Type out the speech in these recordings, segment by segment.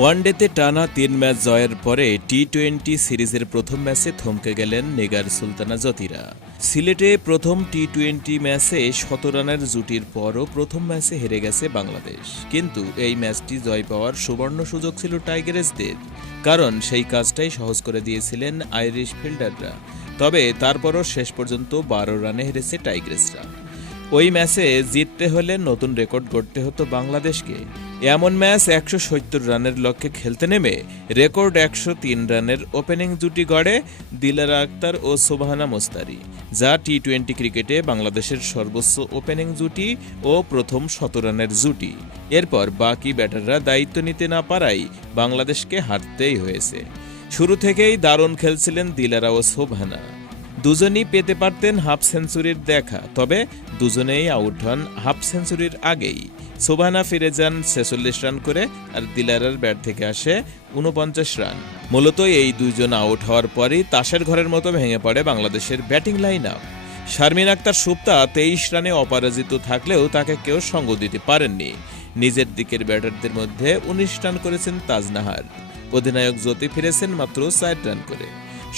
ওয়ানডেতে টানা তিন ম্যাচ জয়ের পরে টি টোয়েন্টি সিরিজের প্রথম ম্যাচে থমকে গেলেন নেগার সুলতানা জতিরা সিলেটে প্রথম টি টোয়েন্টি ম্যাচে শত রানের জুটির পরও প্রথম ম্যাচে হেরে গেছে বাংলাদেশ। কিন্তু এই ম্যাচটি জয় পাওয়ার সুবর্ণ সুযোগ ছিল টাইগারেসদের, কারণ সেই কাজটাই সহজ করে দিয়েছিলেন আইরিশ ফিল্ডাররা। তবে তারপরও শেষ পর্যন্ত বারো রানে হেরেছে টাইগার্সরা। ওই ম্যাচে জিততে হলে নতুন রেকর্ড গড়তে হতো বাংলাদেশকে। এমন ম্যাচ একশো সত্তর রানের লক্ষ্যে খেলতে নেমে রেকর্ড একশো তিন রানের ওপেনিং জুটি গড়ে দিলারা আক্তার ও সোবাহানা মোস্তারি, যা টি টোয়েন্টি ক্রিকেটে বাংলাদেশের সর্বোচ্চ ওপেনিং জুটি ও প্রথম শত রানের জুটি। এরপর বাকি ব্যাটাররা দায়িত্ব নিতে না পারায় বাংলাদেশকে হারতেই হয়েছে। শুরু থেকেই দারুণ খেলছিলেন দিলারা ও সোবহানা। দুজনই পেতে পারতেন হাফ সেঞ্চুরির দেখা, তবে দুজনেই আউট হন হাফ সেঞ্চুরির আগেই। সোবানা ফিরে যান ছেচল্লিশ রান করে আর দিলারার ব্যাট থেকে আসে উনপঞ্চাশ রান। মূলত এই দুইজন আউট হওয়ার পরই তাসের ঘরের মতো ভেঙে পড়ে বাংলাদেশের batting line up. Sharmin Akter Supta তেইশ রানে অপরাজিত থাকলেও তাকে কেউ সঙ্গ দিতে পারেননি। নিজের দিকের ব্যাটারদের মধ্যে উনিশ রান করেছেন তাজনাহার। অধিনায়ক জ্যোতি ফিরেছেন মাত্র চার রান করে।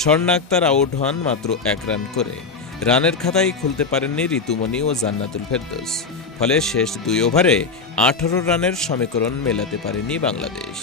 স্বর্ণ আক্তার আউট হন মাত্র এক রান করে। রানের খাতাই খুলতে পারেননি ঋতুমণি ও জান্নাতুল ফেরদোস। ফলে শেষ দুই ওভারে আঠারো রানের সমীকরণ মেলাতে পারেনি বাংলাদেশ।